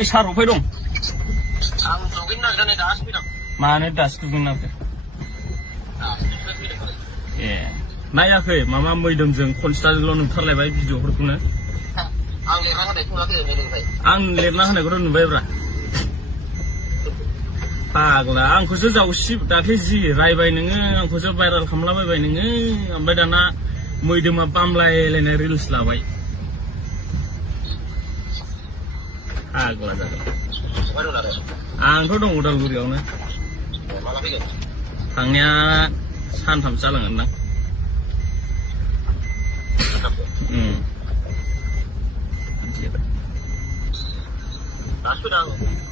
फै साराव फै दं आं दुगैनो नागिरनानै दासो फैदों मानो दासो दुगैनो नागिरदों ए नायाखै मामा मैदोमजों खनजिताजोंल' नुथारलायबाय भिडिअफोरखौनो आं लिरना होनायखौ नुवाखै मैदोमनिफ्राय आं लिरना होनायखौथ' नुबायब्रा फाग्ला आंखौसो जावसि दाख्लै जि रायबाय नोङो आंखौसो भाइराल खालामलाबायबाय नोङो ओमफ्राय दाना मैदोमा बामलायलायनाय रिल्स लाबाय फाग्ला जागोन आंथ' दं उदालगुरियावनो थांनाया सानथामसो जालांगोनदां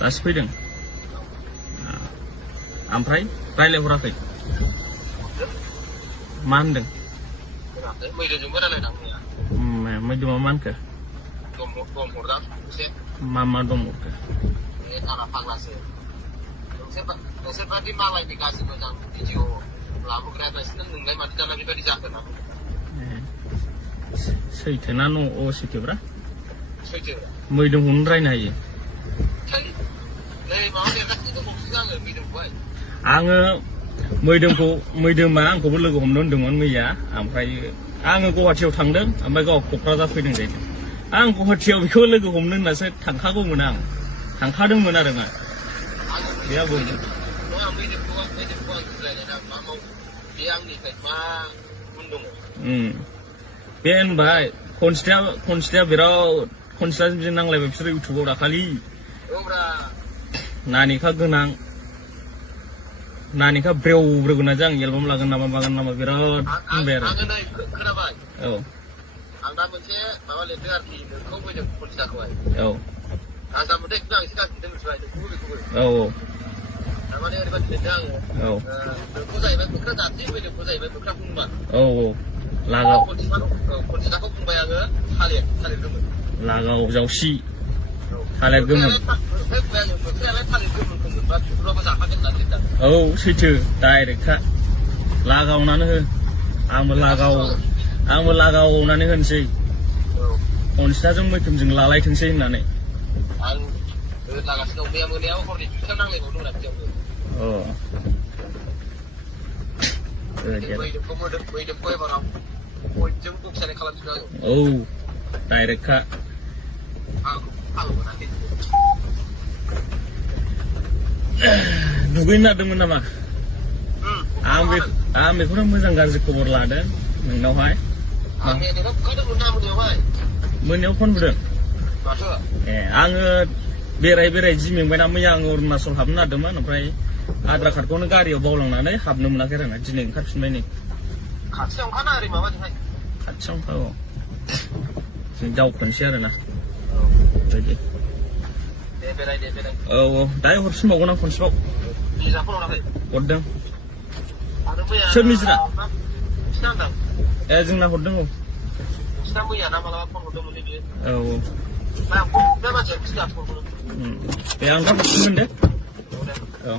दासो फैदों ओमफ्राय रायलायहराखै मा होनदों मैदोमजोंबो रायलायदों मैदोमा मा होनखो दम हरदां एसे मा दम हरखो थारा फाग्लासो नोंसोरबादि मालायनि गाज्रि मोजां भिडिअ लाबोग्रायालासिनो नोंलाय माथो दाना बेबायदि जाखो ना सैथोना न' सैथोब्रा सैथो मैदोमखौनो रायनो हायो नै माबा लिरगासिनो दंसो आङो मैदोमखौहाय आङो मैदोमा आंखौबो लोगो हमनो होनदोंमोन मैया ओमफ्राय आङो गुवाहाटियाव थांदों ओमफ्राय गाव क'क्राझार फैदों जाहैदों आं गुवाहाटियाव बेखौ लोगो हमनो होननासो थांखागौमोन आं थांखादोंमोन आरो मा बेयाव बे होनबाय खनजिताया बिराद खनजिताजों नांलायबाय बिसोर इउटुबाव दाखालि नानिखा ब्रेव ब्रेवना जों एलबाम लागोन नामा बिराद होनबाय आरो खोनाबाय औ आं दा मोनसे माबा लिरदों आरोखि नोंखौ फैदों खनजिताखौहाय औ आं दा मोनसे आं एसे गाज्रि मिथिबाय नोंखौबो बेखौबो औ थारमाने ओरैबायदि लिरदों आङो नोंखौ जाहैबाय मोख्रा जाथि मैदोमखौ जाहैबाय मोख्रा बुंबा औ लागाव खनजिताखौ बुंबाय आङो थालिर गोमोन लागाव जावसि थालिर गोमोन औ सैथो डाइरेक्टखा लागावनानै हो आंबो लागावनानै होनसै खनजिताजों मैथुनजों लालायथोंसै होननानै आं लागासिनो दं मोनायाव हरनि दुइथायाव नांलायबावदों ना बिदियावनो मैदोमखौ एबाराव बयजों बक्सारि खालामजोबदों आङो औ डाइरेक्टखा दुगैनो नागिरदोंमोन नामा आं बेखौनो मोजां गाज्रि खबर लादों नोंनावहाय मोनायाव फन बुदों ए आङो बेराय जि मेंबायना मैया आङो अरुणाचल हाबनो नागिरदोंमोन ओमफ्राय आधार कार्डखौनो गारियाव बावलांनानै हाबनो मोनाखै आरोना दिनै ओंखारफिनबाय नै खाथियावखाना ओरै माबाजोंहाय खाथियावनोखा औ जों दावखोनोसै आरोना बेबायदि औ दायो हरफिनबावगोन आं खनसेबाव हरदों सोर निज्रा ए जोंना हरदों औ औ बे आं दा हरफिनगोन दे औ